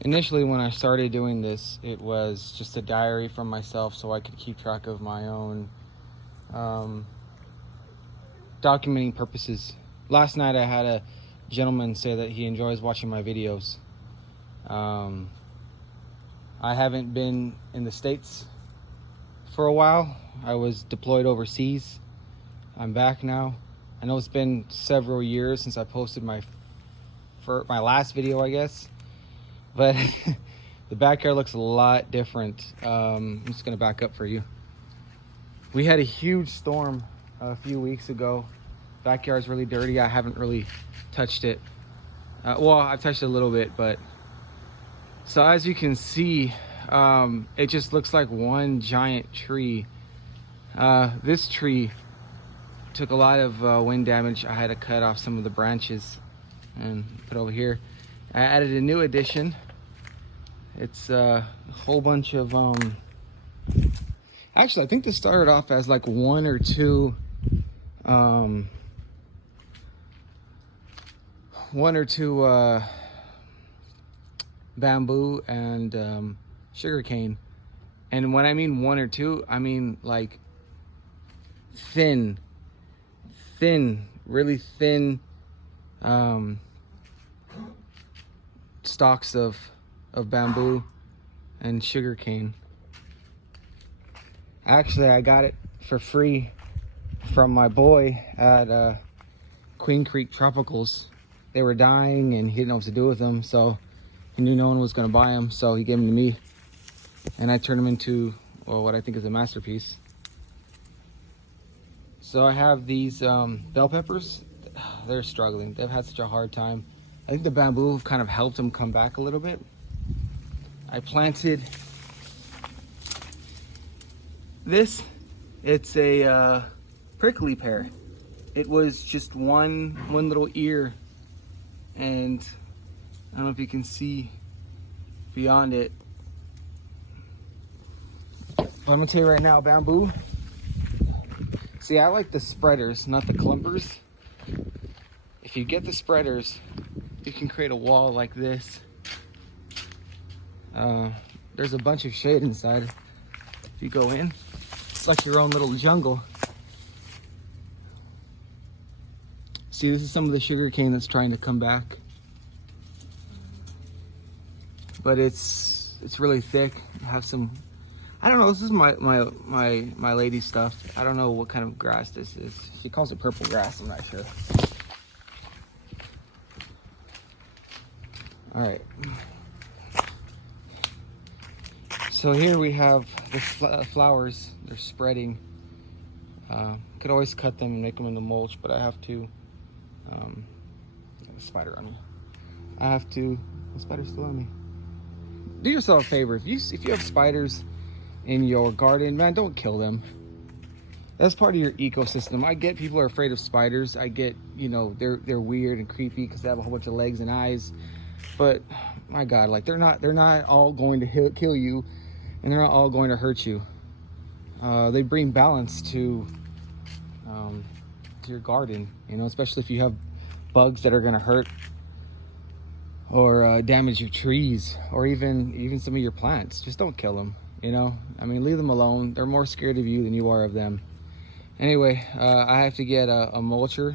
Initially, when I started doing this, it was just a diary from myself so I could keep track of my own documenting purposes. Last night, I had a gentleman say that he enjoys watching my videos. I haven't been in the States for a while. I was deployed overseas. I'm back now. I know it's been several years since I posted my last video, I guess. But the backyard looks a lot different. I'm just gonna back up for you. We had a huge storm a few weeks ago. Backyard's really dirty. I haven't really touched it. Well, I've touched it a little bit, but so as you can see, it just looks like one giant tree. This tree took a lot of wind damage. I had to cut off some of the branches and put over here. I added a new addition. It's a whole bunch of actually I think this started off as like one or two bamboo and sugarcane. And when I mean one or two, I mean like thin, really thin stalks of bamboo and sugarcane. Actually, I got it for free from my boy at Queen Creek Tropicals. They were dying and he didn't know what to do with them, so he knew no one was going to buy them, so he gave them to me, and I turned them into, well, what I think is a masterpiece. So I have these bell peppers. They're struggling. They've had such a hard time. I think the bamboo kind of helped them come back a little bit. I planted this. It's a prickly pear. It was just one little ear, and I don't know if you can see beyond it. But I'm gonna tell you right now, bamboo. See, I like the spreaders, not the clumpers. If you get the spreaders, you can create a wall like this. There's a bunch of shade inside. If you go in, it's like your own little jungle. See, this is some of the sugar cane that's trying to come back, but it's really thick. I have some, I don't know, this is my lady stuff. I don't know what kind of grass this is. She calls it purple grass, I'm not sure. All right. So here we have the flowers. They're spreading. Could always cut them and make them into mulch, but I have to. I have a spider on me. I have to. The spider's still on me. Do yourself a favor. If you have spiders in your garden, man, don't kill them. That's part of your ecosystem. I get people are afraid of spiders. I get, you know, they're weird and creepy because they have a whole bunch of legs and eyes. But my God, like they're not all going to kill you, and they're not all going to hurt you. They bring balance to your garden, you know, especially if you have bugs that are going to hurt or damage your trees, or even some of your plants. Just don't kill them, you know. I mean, leave them alone. They're more scared of you than you are of them. Anyway, I have to get a mulcher,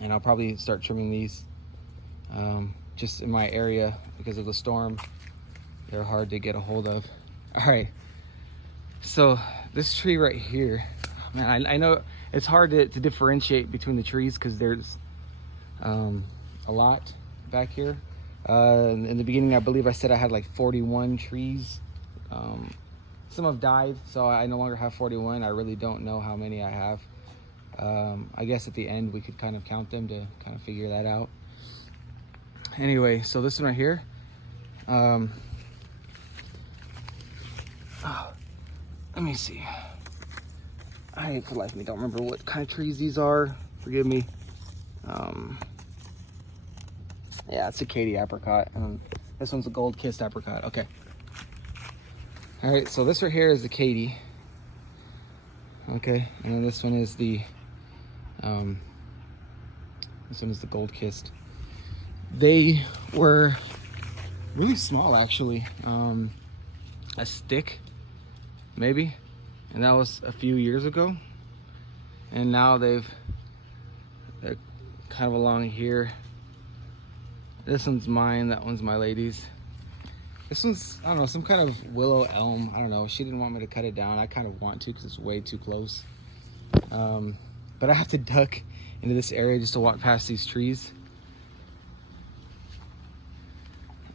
and I'll probably start trimming these just in my area because of the storm. They're hard to get a hold of. All right, so this tree right here, man, I know it's hard to differentiate between the trees because there's a lot back here. In the beginning, I believe I said I had like 41 trees. Some have died, so I no longer have 41. I really don't know how many I have. I guess at the end we could kind of count them to kind of figure that out. Anyway, so this one right here, let me see. I for life me don't remember what kind of trees these are. Forgive me. Yeah, it's a Katy apricot. This one's a gold kissed apricot. Okay. All right, so this right here is the Katy. Okay, and then this one is the gold kissed. They were really small actually. A stick maybe, and that was a few years ago. And now they're kind of along here. This one's mine, that one's my lady's. This one's, I don't know, some kind of willow elm. I don't know, she didn't want me to cut it down. I kind of want to because it's way too close. But I have to duck into this area just to walk past these trees.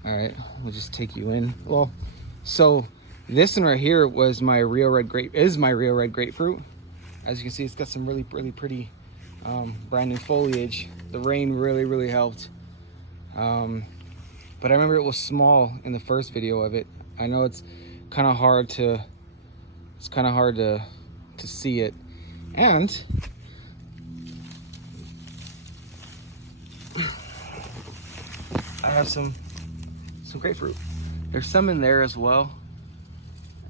All right, we'll just take you in. Well, so this one right here was my Rio Red grapefruit. As you can see, it's got some really pretty brand new foliage. The rain really helped. But I remember it was small in the first video of it. I know it's kind of hard to see it. And I have some grapefruit. There's some in there as well.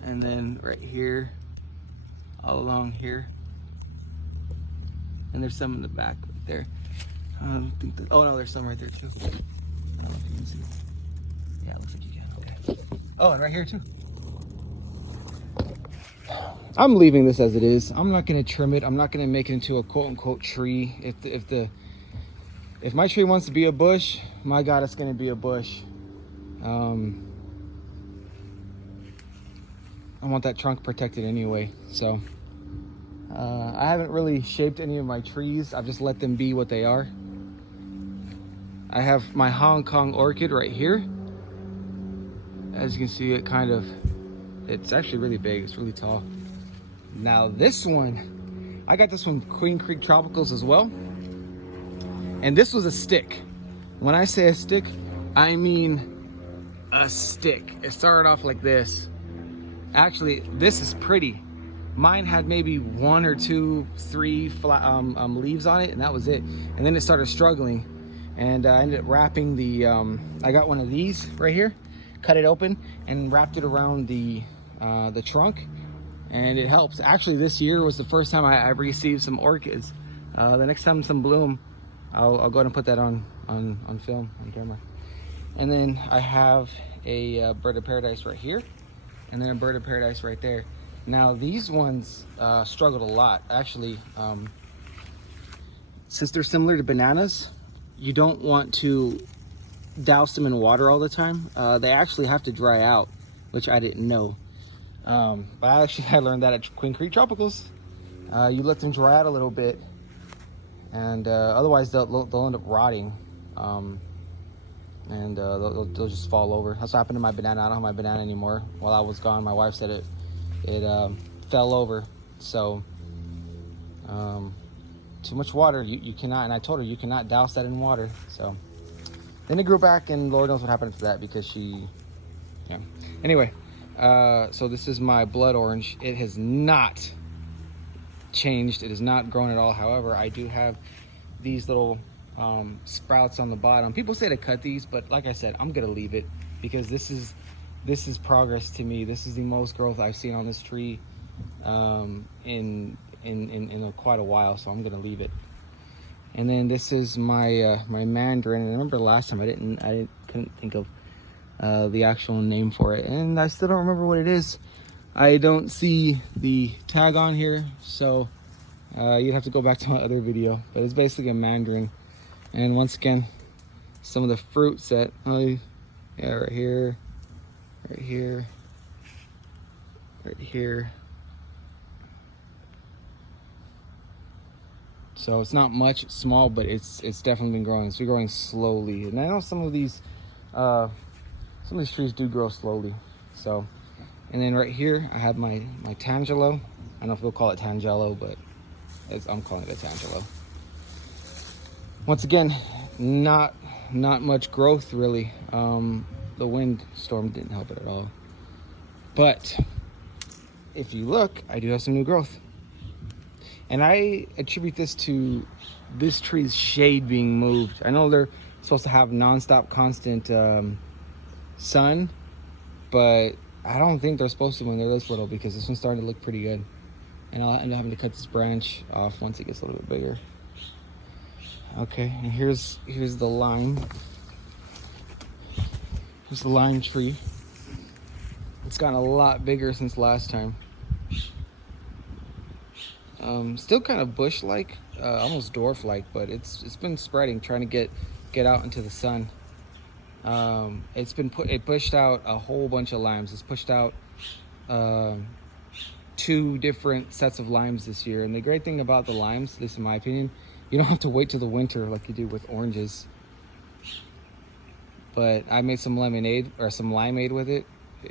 And then right here, all along here. And there's some in the back right there. I don't think that, oh no, there's some right there too. I don't know if you can see. Yeah, it looks like you can. Okay. Oh, and right here too. I'm leaving this as it is. I'm not gonna trim it. I'm not gonna make it into a quote unquote tree. If my tree wants to be a bush, my God, it's gonna be a bush. I want that trunk protected anyway, so I haven't really shaped any of my trees. I've just let them be what they are. I have my Hong Kong orchid right here. As you can see, it's actually really big. It's really tall. Now this one, I got this from Queen Creek Tropicals as well. And this was a stick. When I say a stick, I mean a stick. It started off like this. Actually, this is pretty. Mine had maybe 1 or 2, 3 leaves on it, and that was it. And then it started struggling, and I ended up wrapping the. I got one of these right here, cut it open, and wrapped it around the trunk, and it helps. Actually, this year was the first time I received some orchids. The next time some bloom, I'll go ahead and put that on film, on camera. And then I have a bird of paradise right here, and then a bird of paradise right there. Now these ones struggled a lot. Actually, since they're similar to bananas, you don't want to douse them in water all the time. They actually have to dry out, which I didn't know. But I learned that at Queen Creek Tropicals. You let them dry out a little bit, and otherwise they'll end up rotting. And they'll just fall over. That's what happened to my banana. I don't have my banana anymore. While I was gone, my wife said it fell over. So too much water, you cannot, and I told her you cannot douse that in water. So then it grew back, and Lord knows what happened to that, because anyway, so this is my blood orange. It has not changed. It has not grown at all. However, I do have these little sprouts on the bottom. People say to cut these, but like I said, I'm gonna leave it, because this is progress to me. This is the most growth I've seen on this tree in quite a while, so I'm gonna leave it. And then this is my my mandarin. And I remember last time I couldn't think of the actual name for it, and I still don't remember what it is. I don't see the tag on here, so you'd have to go back to my other video. But it's basically a mandarin. And once again, some of the fruits that right here, right here, right here. So it's not much, it's small, but it's definitely been growing. It's been growing slowly, and I know some of these trees do grow slowly. So, and then right here I have my tangelo. I don't know if we'll call it tangelo, but I'm calling it a tangelo. Once again, not much growth really. The wind storm didn't help it at all. But if you look, I do have some new growth. And I attribute this to this tree's shade being moved. I know they're supposed to have nonstop, constant sun, but I don't think they're supposed to when they're this little, because this one's starting to look pretty good. And I'll end up having to cut this branch off once it gets a little bit bigger. Okay, and here's the lime. There's the lime tree. It's gotten a lot bigger since last time. Still kind of bush-like, almost dwarf-like, but it's been spreading, trying to get out into the sun. It pushed out a whole bunch of limes. It's pushed out 2 different sets of limes this year. And the great thing about the limes, this in my opinion, you don't have to wait till the winter like you do with oranges. But I made some lemonade or some limeade with it.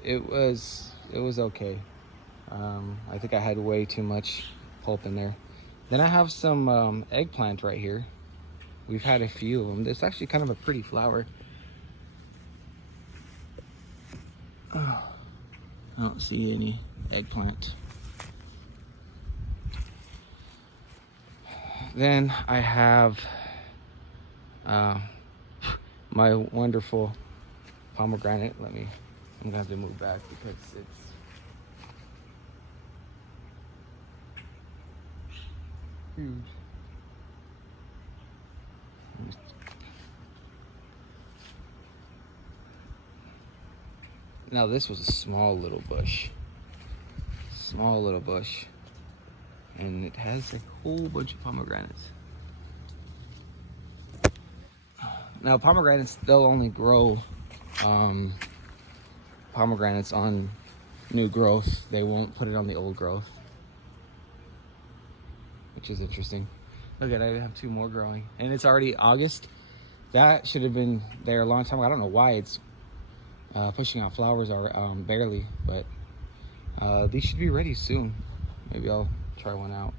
It was okay. I think I had way too much pulp in there. Then I have some eggplant right here. We've had a few of them. It's actually kind of a pretty flower. Oh, I don't see any eggplant. Then I have my wonderful pomegranate. I'm gonna have to move back because it's huge. Now this was a small little bush, and it has a whole bunch of pomegranates. Now pomegranates, they'll only grow pomegranates on new growth. They won't put it on the old growth, which is interesting. Look at it, I have 2 more growing, and it's already August. That should have been there a long time ago. I don't know why it's pushing out flowers are barely, but these should be ready soon. Maybe I'll try one out.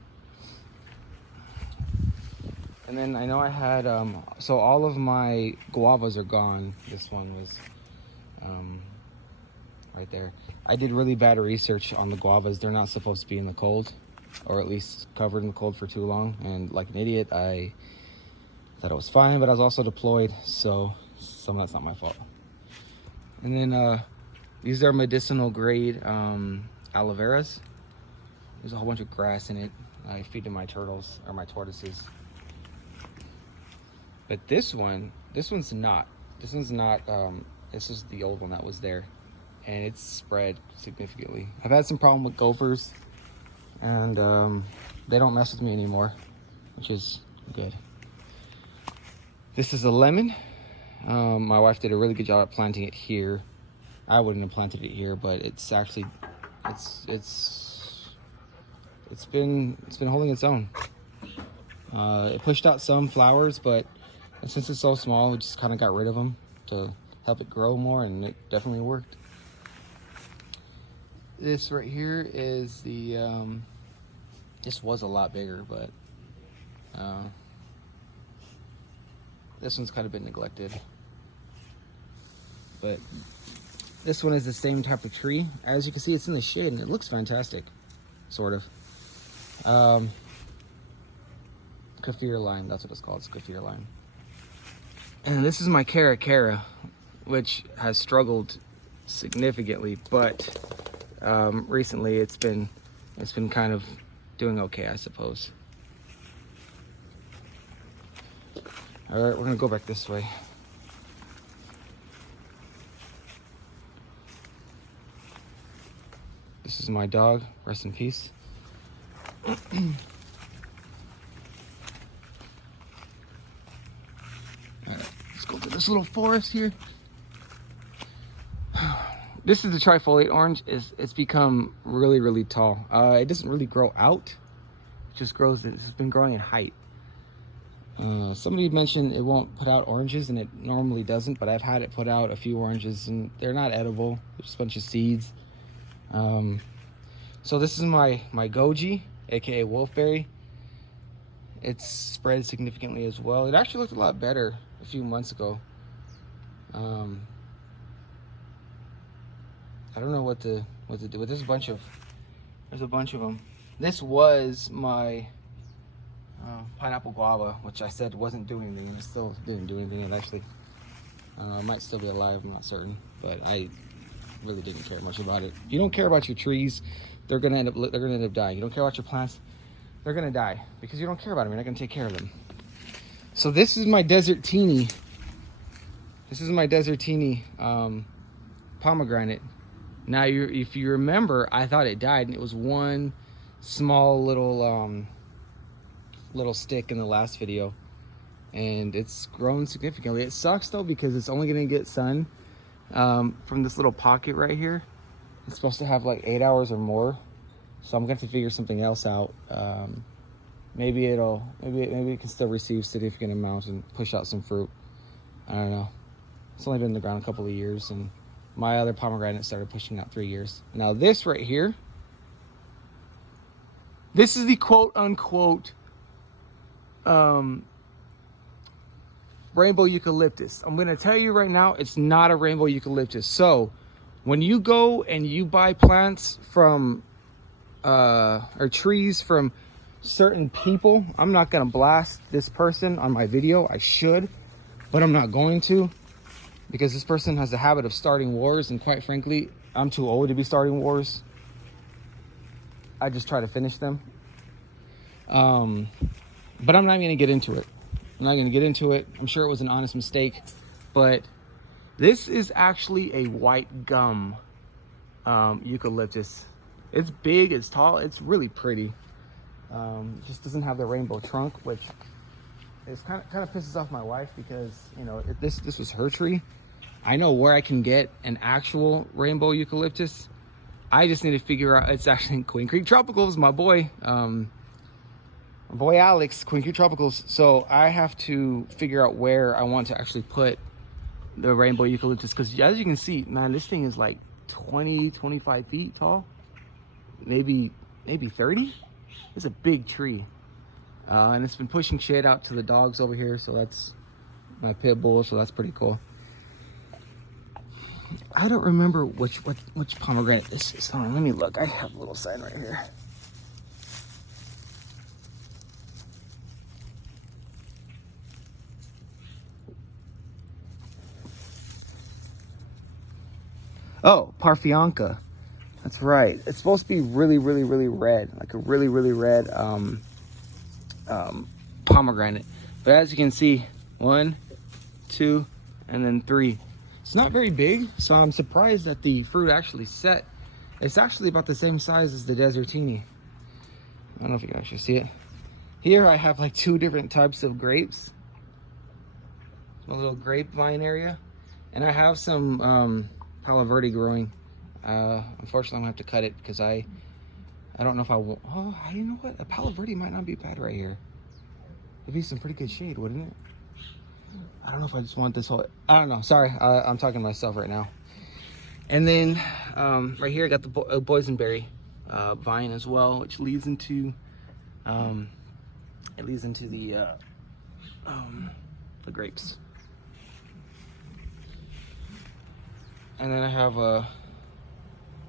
And then I know I had so all of my guavas are gone. This one was right there. I did really bad research on the guavas. They're not supposed to be in the cold, or at least covered in the cold for too long, and like an idiot I thought it was fine, but I was also deployed, so some of that's not my fault. And then these are medicinal grade aloe veras. There's a whole bunch of grass in it. I feed to my turtles or my tortoises. But this one's not. This is the old one that was there, and it's spread significantly. I've had some problem with gophers, and they don't mess with me anymore, which is good. This is a lemon. My wife did a really good job at planting it here. I wouldn't have planted it here, but it's actually it's been holding its own. It pushed out some flowers, but since it's so small, we just kind of got rid of them to help it grow more, and it definitely worked. This right here is the this was a lot bigger, but this one's kind of been neglected. But this one is the same type of tree. As you can see, it's in the shade and it looks fantastic, sort of. Kaffir lime, that's what it's called. It's kaffir lime. And this is my cara, which has struggled significantly, but recently it's been kind of doing okay, I suppose. All right, we're gonna go back this way. This is my dog, rest in peace. All right, let's go to this little forest here. This is the trifoliate orange. It's become really, really tall. It doesn't really grow out. It just grows. It's been growing in height. Somebody mentioned it won't put out oranges, and it normally doesn't, but I've had it put out a few oranges, and they're not edible. They're just a bunch of seeds. So this is my goji, aka wolfberry. It's spread significantly as well. It actually looked a lot better a few months ago. I don't know what to do with. There's a bunch of them. This was my pineapple guava, which I said wasn't doing anything. It still didn't do anything. It actually might still be alive. I'm not certain, but I really didn't care much about it. If you don't care about your trees, they're gonna end up dying. You don't care about your plants, they're gonna die because you don't care about them. You're not gonna take care of them. So this is my desert teeny. This is my Desertini pomegranate. Now, if you remember, I thought it died, and it was one small little stick in the last video, and it's grown significantly. It sucks though because it's only gonna get sun from this little pocket right here. It's supposed to have like 8 hours or more, so I'm gonna have to figure something else out. Maybe it can still receive significant amounts and push out some fruit. I don't know. It's only been in the ground a couple of years, and my other pomegranate started pushing out 3 years. Now this right here, this is the quote unquote rainbow eucalyptus. I'm gonna tell you right now, it's not a rainbow eucalyptus. So when you go and you buy plants from or trees from certain people, I'm not gonna blast this person on my video. I should, but I'm not going to, because this person has a habit of starting wars, and quite frankly, I'm too old to be starting wars. I just try to finish them. But I'm not gonna get into it. I'm sure it was an honest mistake, but this is actually a white gum eucalyptus. It's big, it's tall, it's really pretty. Just doesn't have the rainbow trunk, which is kind of pisses off my wife, because you know, if this was her tree, I know where I can get an actual rainbow eucalyptus. I just need to figure out. It's actually in Queen Creek Tropicals, my boy Alex, Queen Creek Tropicals. So I have to figure out where I want to actually put the rainbow eucalyptus, because as you can see, man, this thing is like 20-25 feet tall, maybe 30. It's a big tree, and it's been pushing shade out to the dogs over here. So that's my pit bull, so that's pretty cool. I don't remember which pomegranate this is. Hold on, let me look. I have a little sign right here. Oh, Parfianca. That's right. It's supposed to be really red, like a really red pomegranate. But as you can see, 1, 2, and then 3. It's not very big, so I'm surprised that the fruit actually set. It's actually about the same size as the Desertini. I don't know if you guys should see it. Here I have like 2 different types of grapes. A little grapevine area. And I have some Palo Verde growing. Unfortunately, I'm gonna have to cut it because I don't know if I will. Oh, you know what? A Palo Verde might not be bad right here. It'd be some pretty good shade, wouldn't it? I don't know if I just want this whole. I don't know. Sorry, I'm talking to myself right now. And then right here, I got the boysenberry vine as well, which leads into the grapes. And then I have a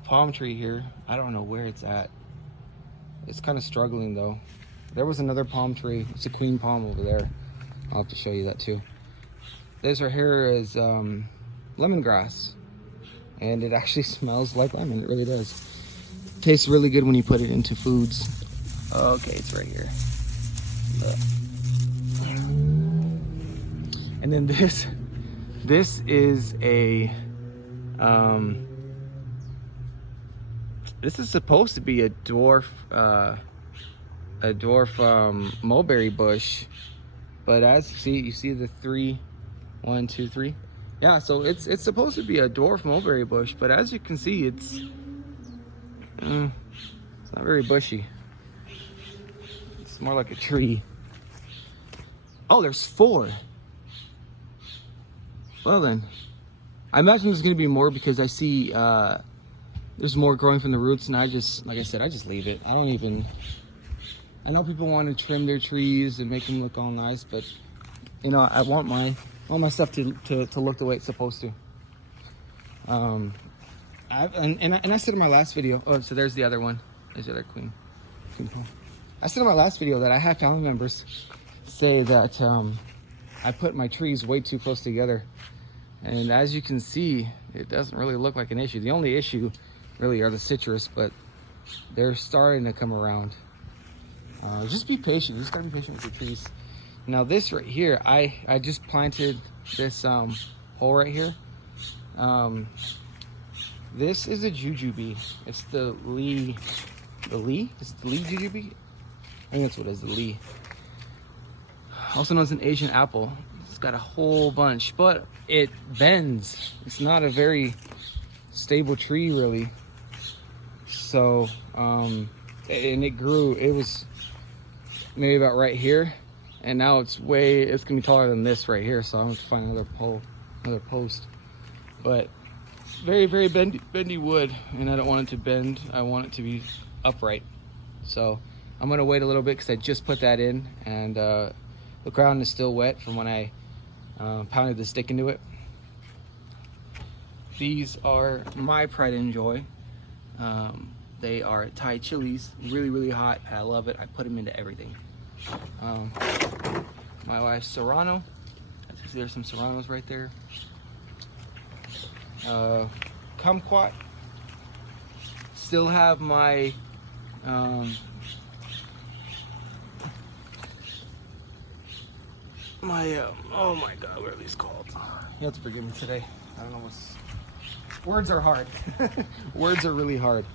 palm tree here. I don't know where it's at. It's kind of struggling though. There was another palm tree. It's a queen palm over there. I'll have to show you that too. This right here is lemongrass, and it actually smells like lemon. It really does. Tastes really good when you put it into foods. Okay, it's right here. Look. And then this is a this is supposed to be a dwarf mulberry bush, but as you see the 3, 1, 2, 3. Yeah, so it's supposed to be a dwarf mulberry bush, but as you can see, it's not very bushy. It's more like a tree. Oh, there's 4. Well then, I imagine there's gonna be more because I see there's more growing from the roots, and I just, like I said, I just leave it. I don't even. I know people want to trim their trees and make them look all nice, but you know, I want my stuff to look the way it's supposed to. I said in my last video. Oh, so there's the other one. There's the other queen palm. I said in my last video that I had family members say that I put my trees way too close together, and as you can see, it doesn't really look like an issue. The only issue really are the citrus, but they're starting to come around. Just be patient. You just gotta be patient with your trees. Now this right here, I just planted this hole right here. This is a jujube. It's the Lee. The Lee? Is it the Lee jujube? I think that's what it is, the Lee. Also known as an Asian apple. It's got a whole bunch, but it bends. It's not a very stable tree, really. So, and it grew. It was maybe about right here, and now it's gonna be taller than this right here. So I'm gonna have to find another post. But very, very bendy wood, and I don't want it to bend. I want it to be upright. So I'm gonna wait a little bit because I just put that in, and the ground is still wet from when I pounded the stick into it. These are my pride and joy. They are Thai chilies, really, really hot. I love it. I put them into everything. My wife's serrano. There's some serranos right there. Kumquat. Still have my oh my god, what are these called? You have to forgive me today. I don't know what's... Words are hard. Words are really hard.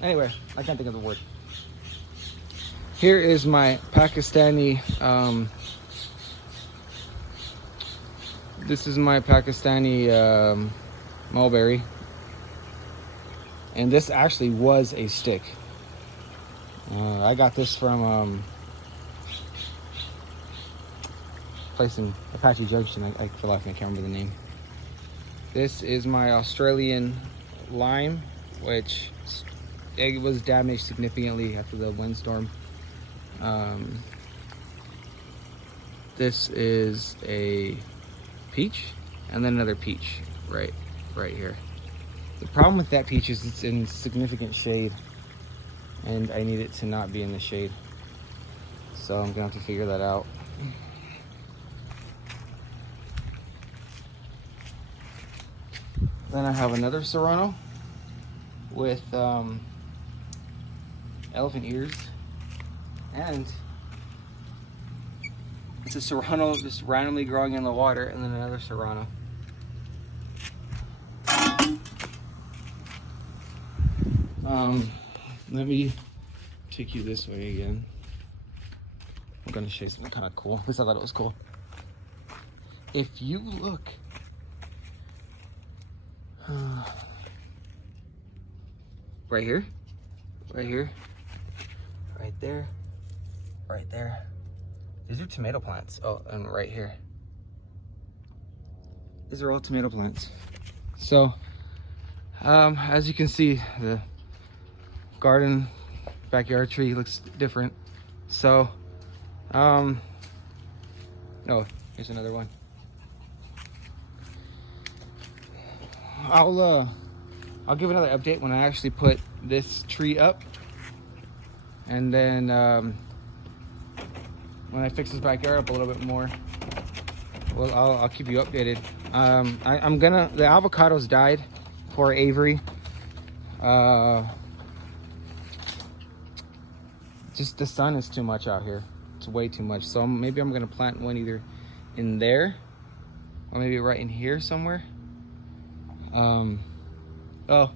Anyway, I can't think of the word. Here is my Pakistani, this is my Pakistani mulberry. And this actually was a stick. I got this from place in Apache Junction. I feel like I can't remember the name. This is my Australian lime, which it was damaged significantly after the windstorm. This is a peach, and then another peach right here. The problem with that peach is it's in significant shade, and I need it to not be in the shade. So I'm gonna have to figure that out. Then I have another serrano with elephant ears, and it's a serrano just randomly growing in the water, and then another serrano. Let me take you this way again. I'm gonna show you something kind of cool. At least I thought it was cool. If you look right here, right there, right there. These are tomato plants. Oh, and right here. These are all tomato plants. So, as you can see, the garden backyard tree looks different. So, oh, here's another one. I'll give another update when I actually put this tree up, and then when I fix this backyard up a little bit more, well, I'll keep you updated. The avocados died for Avery. Just the sun is too much out here. It's way too much. So maybe I'm gonna plant one either in there or maybe right in here somewhere. Oh,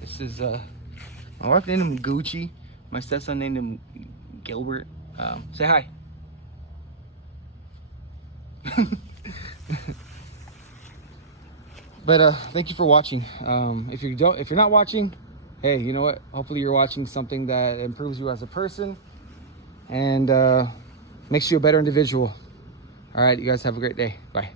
this is my wife named him Gucci. My stepson named him Gilbert. Say hi. But thank you for watching. If you're not watching, hey, you know what? Hopefully you're watching something that improves you as a person and makes you a better individual. All right, you guys have a great day. Bye.